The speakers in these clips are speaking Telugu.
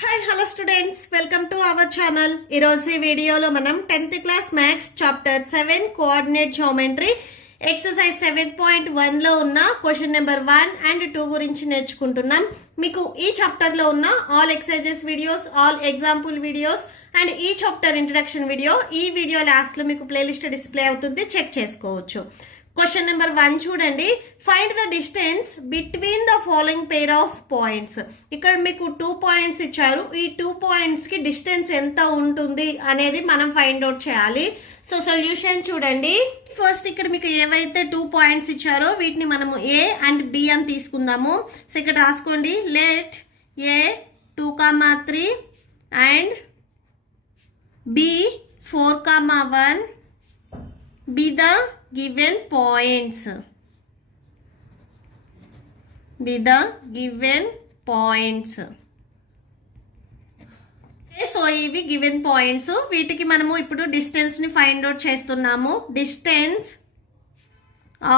Hi hello students, welcome to our channel. ఈరోజు ఈ వీడియోలో మనం 10th class maths chapter 7 coordinate geometry exercise 7.1లో ఉన్న క్వశ్చన్ నెంబర్ 1 అండ్ 2 గురించి నేర్చుకుంటున్నాం. మీకు ఈ చాప్టర్లో ఉన్న all exercises videos, all example videos and ఈ చాప్టర్ ఇంట్రడక్షన్ వీడియో ఈ వీడియో లాస్ట్లో మీకు ప్లేలిస్ట్ డిస్ప్లే అవుతుంది, చెక్ చేసుకోవచ్చు. క్వశ్చన్ నెంబర్ 1 చూడండి. Find the distance between the following pair of points. ఇక్కడ మీకు 2 పాయింట్స్ ఇచ్చారు. ఈ 2 పాయింట్స్కి డిస్టెన్స్ ఎంత ఉంటుంది అనేది మనం ఫైండ్ అవుట్ చేయాలి. సో సొల్యూషన్ చూడండి. ఫస్ట్ ఇక్కడ మీకు ఏవైతే 2 పాయింట్స్ ఇచ్చారో వీటిని మనము ఏ అండ్ బి అని తీసుకుందాము. సో ఇక్కడ రాసుకోండి. Let A 2,3 and B 4,1 be the given points. So ఇవి గివెన్ పాయింట్స్. వీటికి మనము ఇప్పుడు డిస్టెన్స్ని ఫైండ్ అవుట్ చేస్తున్నాము. Distance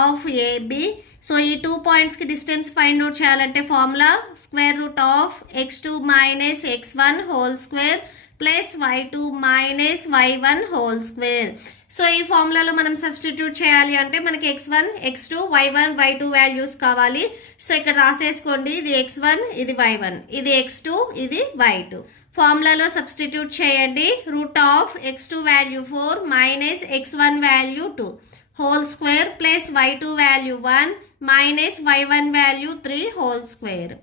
of AB. సో ఈ 2 పాయింట్స్కి డిస్టెన్స్ ఫైండ్ అవుట్ చేయాలంటే formula square root of x2 minus x1 whole square plus y2 minus y1 whole square. So ఈ ఫార్ములాలో మనం సబ్స్టిట్యూట్ చేయాలి అంటే మనకి x1, x2, y1, y2 values కావాలి. సో ఇక్కడ రాసేసుకోండి. ఇది x1, ఇది y1, ఇది x2, ఇది y2. ఫార్ములాలో సబ్స్టిట్యూట్ చేయండి. Route of x2 value 4 minus x1 value 2 whole square plus y2 value 1 minus y1 value 3 whole square.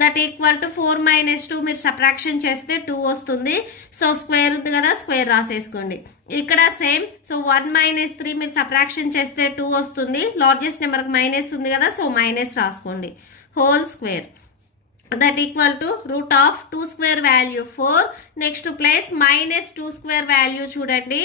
That equal to 4 minus 2 మీరు సబ్ట్రాక్షన్ చేస్తే 2 వస్తుంది. సో స్క్వేర్ ఉంది కదా, స్క్వేర్ రాసేసుకోండి. ఇక్కడ సేమ్. సో 1 మైనస్ 3 మీరు సబ్ట్రాక్షన్ చేస్తే 2 వస్తుంది. లార్జెస్ట్ నెంబర్కి మైనస్ ఉంది కదా, సో మైనస్ రాసుకోండి. Whole square that equal to root of 2 square value 4. Next plus minus 2 square value చూడండి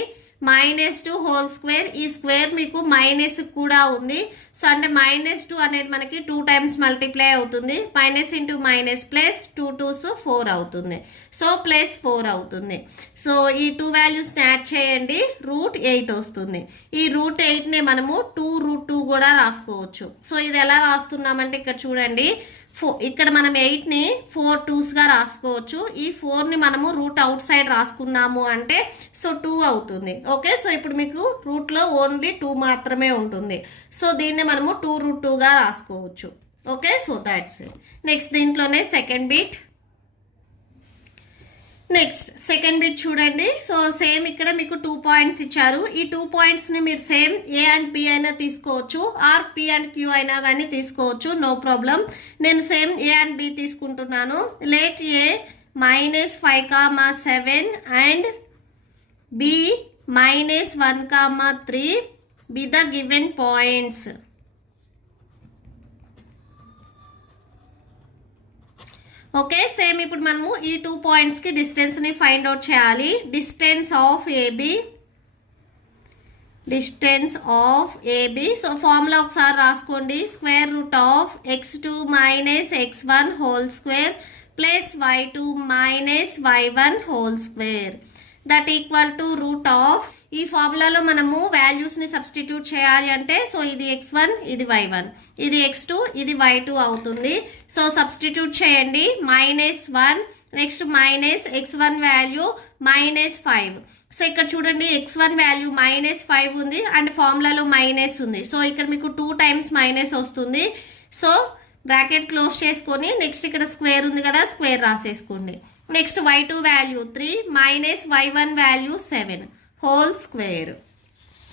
మైనస్ 2 హోల్ స్క్వేర్. ఈ స్క్వేర్ మీకు మైనస్ కూడా ఉంది. సో అంటే మైనస్ 2 అనేది మనకి 2 టైమ్స్ మల్టిప్లై అవుతుంది. Minus into minus plus 2 2s 4 అవుతుంది. సో ప్లస్ 4 అవుతుంది. సో ఈ 2 వాల్యూస్ని యాడ్ చేయండి, రూట్ 8 వస్తుంది. ఈ రూట్ 8ని మనము 2 రూట్ 2 కూడా రాసుకోవచ్చు. సో ఇది ఎలా రాస్తున్నామంటే ఇక్కడ చూడండి. ఇక్కడ మనం 8ని 4 2sగా రాసుకోవచ్చు. ఈ 4ని మనము రూట్ అవుట్ సైడ్ రాసుకున్నాము అంటే సో 2 అవుతుంది. ఓకే, సో ఇప్పుడు మీకు రూట్లో ఓన్లీ 2 మాత్రమే ఉంటుంది. సో దీన్ని మనము 2 రూట్ 2గా రాసుకోవచ్చు. Okay, so that's it. Next దీంట్లోనే second bit. Next second bit చూడండి. సో సేమ్ ఇక్కడ మీకు 2 పాయింట్స్ ఇచ్చారు. ఈ 2 పాయింట్స్ని మీరు సేమ్ ఏ అండ్ బి అయినా తీసుకోవచ్చు, ఆర్ పి అండ్ క్యూ అయినా కానీ తీసుకోవచ్చు, నో ప్రాబ్లం. నేను సేమ్ ఏ అండ్ బి తీసుకుంటున్నాను. Let A minus 5,7 and B minus 1,3 be the given points. Okay, same ఇప్పుడు మనము ఈ 2 పాయింట్స్కి డిస్టెన్స్ని ఫైండ్ అవుట్ చేయాలి. Distance of AB. So formula ఒకసారి రాసుకోండి. Square root of x2 minus x1 whole square plus y2 minus y1 whole square that equal to root of. ఈ ఫార్ములాలో మనము వాల్యూస్ని సబ్స్టిట్యూట్ చేయాలి అంటే సో ఇది x1, ఇది y1, ఇది x2, ఇది y2 అవుతుంది. సో సబ్స్టిట్యూట్ చేయండి. -1 next minus x1 value -5. So ఇక్కడ చూడండి x1 వాల్యూ -5 ఉంది అండ్ ఫార్ములాలో మైనస్ ఉంది. సో ఇక్కడ మీకు 2 టైమ్స్ మైనస్ వస్తుంది. సో బ్రాకెట్ క్లోజ్ చేసుకొని నెక్స్ట్ ఇక్కడ స్క్వేర్ ఉంది కదా, స్క్వేర్ రాసేసుకోండి. Next y2 value 3 minus y1 value 7 whole square.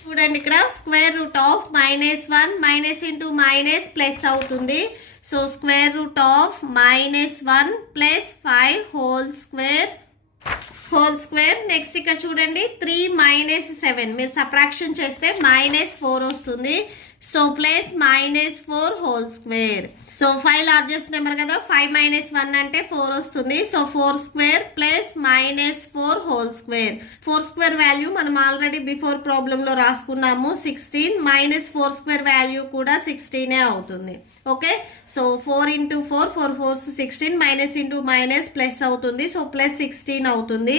చూడండి ఇక్కడ square root of -1 minus into minus plus అవుతుంది. So square root of -1 plus 5 whole square. Next ఇక్కడ చూడండి 3 మైనస్ 7 మీరు సబ్ట్రాక్షన్ చేస్తే -4 వస్తుంది. So plus -4 whole square. So 5 largest number కదా, 5 మైనస్ 1 అంటే 4 వస్తుంది. So 4 square plus -4 whole square. 4 square value మనం ఆల్రెడీ బిఫోర్ ప్రాబ్లంలో రాసుకున్నాము 16. -4 స్క్వేర్ వాల్యూ కూడా 16 అవుతుంది. Okay, so 4 into 4 4 4s 16 minus into minus plus అవుతుంది. సో ప్లస్ 16 అవుతుంది.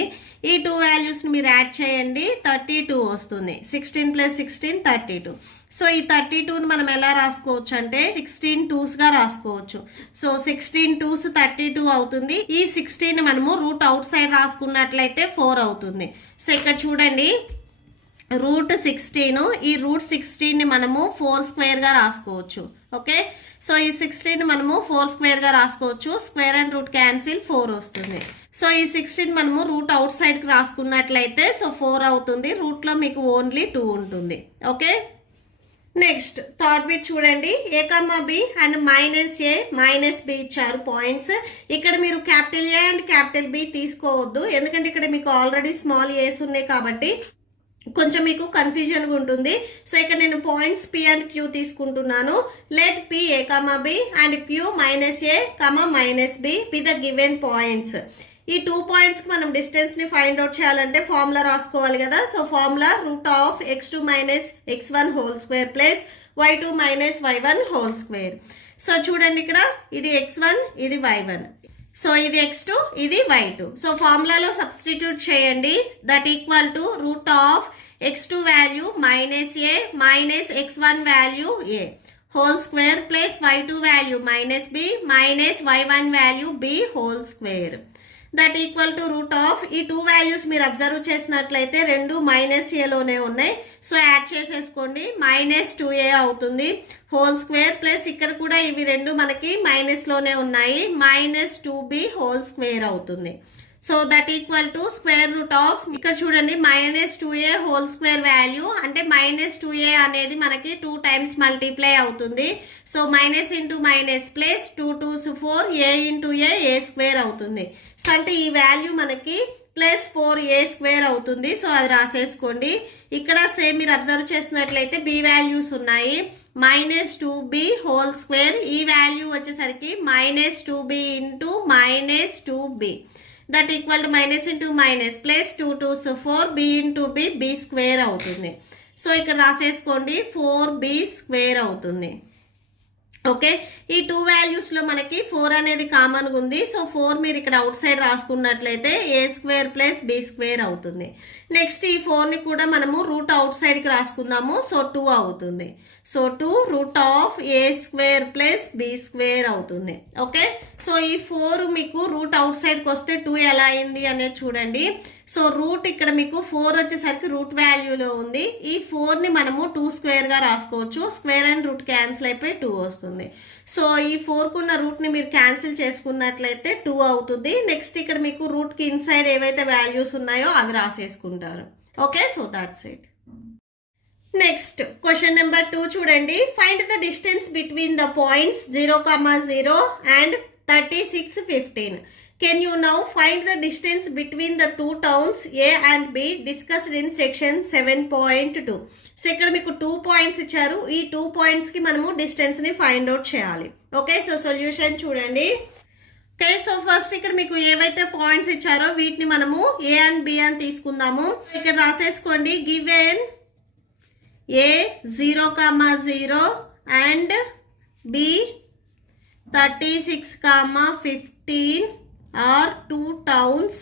ఈ 2 వాల్యూస్ని మీరు యాడ్ చేయండి, 32 వస్తుంది. 16 ప్లస్ 16 32. సో ఈ 32ని మనం ఎలా రాసుకోవచ్చు అంటే 16 2స్గా రాసుకోవచ్చు. సో 16 2s 32 అవుతుంది. ఈ 16 మనము రూట్ అవుట్ సైడ్ రాసుకున్నట్లయితే 4 అవుతుంది. సో ఇక్కడ చూడండి రూట్ 16, ఈ రూట్ 16ని మనము 4 స్క్వేర్గా రాసుకోవచ్చు. ఓకే, సో ఈ 16 మనము 4 స్క్వేర్గా రాసుకోవచ్చు. స్క్వేర్ అండ్ రూట్ క్యాన్సిల్ 4 వస్తుంది. సో ఈ 16 మనము రూట్ అవుట్ సైడ్కి రాసుకున్నట్లయితే సో 4 అవుతుంది. రూట్లో మీకు ఓన్లీ 2 ఉంటుంది. ఓకే, నెక్స్ట్ థర్డ్ బిట్ చూడండి. A comma B and -a -b ఇచ్చారు పాయింట్స్. ఇక్కడ మీరు capital A and capital B తీసుకోవద్దు, ఎందుకంటే ఇక్కడ మీకు ఆల్రెడీ స్మాల్ ఏస్ ఉన్నాయి కాబట్టి కొంచెం మీకు కన్ఫ్యూజన్గా ఉంటుంది. సో ఇక్కడ నేను పాయింట్స్ p అండ్ q తీసుకుంటున్నాను. Let p a, b and q -a, -b be the given points. ఈ 2 పాయింట్స్కి మనం డిస్టెన్స్ని ఫైండ్ అవుట్ చేయాలంటే ఫార్ములా రాసుకోవాలి కదా. So formula √(x2 - x1) whole square plus y2 - y1 whole square. So చూడండి ఇక్కడ ఇది x1 ఇది y1, సో ఇది x2 ఇది y2. సో ఫార్ములాలో సబ్స్టిట్యూట్ చేయండి. That equal to √(x2 value -a -x1 value a whole square plus y2 value -b -y1 value b whole square. That equal to ఈ 2 వాల్యూస్ మీరు అబ్జర్వ్ చేసినట్లయితే రెండు -aలోనే ఉన్నాయి. సో యాడ్ చేసేసుకోండి, -2a అవుతుంది హోల్ స్క్వేర్ ప్లస్ ఇక్కడ కూడా ఇవి రెండు మనకి మైనస్లోనే ఉన్నాయి, -2b హోల్ స్క్వేర్ అవుతుంది. సో దట్ ఈక్వల్ టు ఇక్కడ చూడండి -2a హోల్ స్క్వేర్ వాల్యూ అంటే -2a అనేది మనకి 2 టైమ్స్ మల్టిప్లై అవుతుంది. So minus into minus plus 2 2s 4 a into a square అవుతుంది. సో అంటే ఈ వాల్యూ మనకి +4a స్క్వేర్ అవుతుంది. సో అది రాసేసుకోండి. ఇక్కడ సేమ్ మీరు అబ్జర్వ్ చేసినట్లయితే b వాల్యూస్ ఉన్నాయి, -2b హోల్ స్క్వేర్, ఈ వాల్యూ వచ్చేసరికి -2b into -2b. That equal to minus into minus plus 2 2s 4 b into b square అవుతుంది. సో ఇక్కడ రాసేసుకోండి 4b స్క్వేర్ అవుతుంది. ఓకే, ఈ 2 వాల్యూస్లో మనకి 4 అనేది కామన్గా ఉంది. సో 4 మీరు ఇక్కడ అవుట్ సైడ్ రాసుకున్నట్లయితే a square plus b square అవుతుంది. నెక్స్ట్ ఈ 4ని కూడా మనము రూట్ అవుట్ సైడ్కి రాసుకుందాము. సో 2 అవుతుంది. So 2 √(a square plus b square అవుతుంది. ఓకే, సో ఈ 4 మీకు రూట్ అవుట్ సైడ్కి వస్తే 2 ఎలా అయింది అనేది చూడండి. సో రూట్ ఇక్కడ మీకు 4 వచ్చేసరికి రూట్ వాల్యూలో ఉంది. ఈ 4ని మనము 2 స్క్వేర్గా రాసుకోవచ్చు. స్క్వేర్ అండ్ రూట్ క్యాన్సిల్ అయిపోయి 2 వస్తుంది. సో ఈ 4కున్న రూట్ని మీరు క్యాన్సిల్ చేసుకున్నట్లయితే 2 అవుతుంది. నెక్స్ట్ ఇక్కడ మీకు రూట్కి ఇన్సైడ్ ఏవైతే వాల్యూస్ ఉన్నాయో అవి రాసేసుకుంటారు. Okay, so that's it. Next question number 2 చూడండి. Find the distance between the points 0,0 and 36 15. Can you now find the distance between the two towns A and B discussed in section 7.2. So ఇక్కడ మీకు 2 పాయింట్స్ ఇచ్చారు. ఈ 2 పాయింట్స్కి మనము డిస్టెన్స్ని ఫైండ్ అవుట్ చేయాలి. ఓకే, సో సొల్యూషన్ చూడండి. ఓకే, సో ఫస్ట్ ఇక్కడ మీకు ఏవైతే పాయింట్స్ ఇచ్చారో వీటిని మనము A అండ్ B అని తీసుకుందాము. ఇక్కడ రాసేసుకోండి. Given A 0,0 and B 36, 15 are 2 towns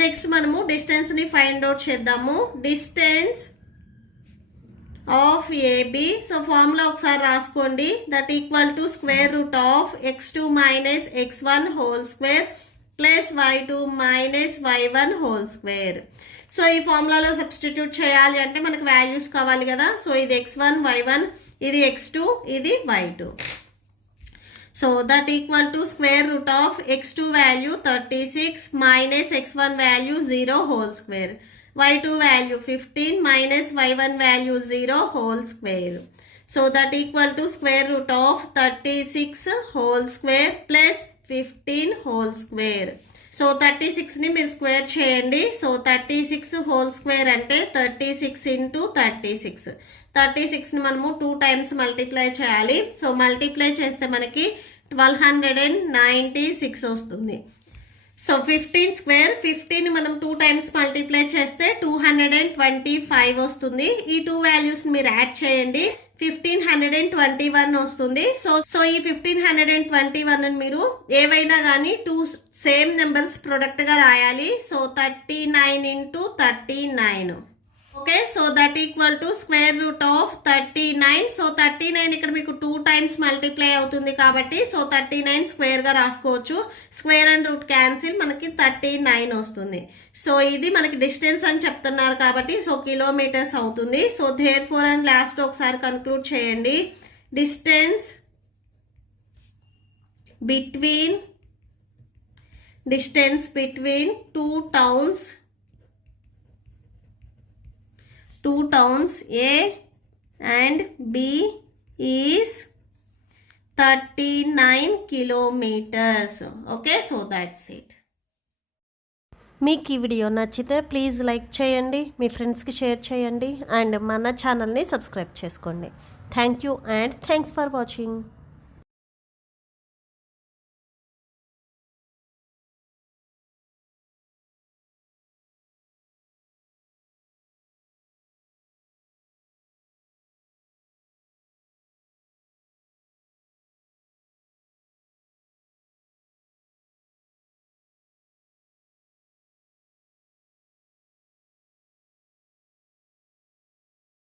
next మనము డిస్టెన్స్ ని ఫైండ్ అవుట్ చేద్దాము. Distance of AB. So formula ఒకసారి రాసుకోండి. That equal to √(x2 - x1) whole square plus y2 - y1 whole square. So ఈ ఫార్ములాలో సబ్స్టిట్యూట్ చేయాలి అంటే మనకు వాల్యూస్ కావాలి కదా. సో ఇది x1 y1, ఇది x2 ఇది y2. So that equal to √(x2 value 36 - x1 value 0 whole square, y2 value 15 - y1 value 0 whole square. So that equal to √36 whole square plus 15 whole square. So 36ని మీరు స్క్వేర్ చేయండి. సో 36 హోల్ స్క్వేర్ అంటే 36 ఇంటూ 36. 36ని మనము 2 టైమ్స్ మల్టిప్లై చేయాలి. సో మల్టిప్లై చేస్తే మనకి 1296 వస్తుంది. సో 15 స్క్వేర్, 15ని మనం 2 టైమ్స్ మల్టిప్లై చేస్తే 225 వస్తుంది. ఈ 2 వాల్యూస్ని మీరు యాడ్ చేయండి. 1521 వస్తుంది. సో ఈ 1521 మీరు ఏవైనా కానీ 2 సేమ్ నెంబర్స్ ప్రొడక్ట్గా రాయాలి. So 39 into 39. Okay, so that equal to square root of 39. So 39 ఇక్కడ మీకు 2 times మల్టిప్లై అవుతుంది కాబట్టి సో 39 స్క్వేర్గా రాసుకోవచ్చు. స్క్వేర్ అండ్ రూట్ క్యాన్సిల్, మనకి 39 వస్తుంది. సో ఇది మనకి డిస్టెన్స్ అని చెప్తున్నారు కాబట్టి సో కిలోమీటర్స్ అవుతుంది. So there four and last ఒకసారి కన్క్లూడ్ చేయండి. Distance between two towns A and B is 39 kilometers. Okay, so that's it. మీకు ఈ వీడియో నచ్చితే ప్లీజ్ లైక్ చేయండి, మీ ఫ్రెండ్స్కి షేర్ చేయండి అండ్ మన ఛానల్ని సబ్స్క్రైబ్ చేసుకోండి. Thank you and thanks for watching.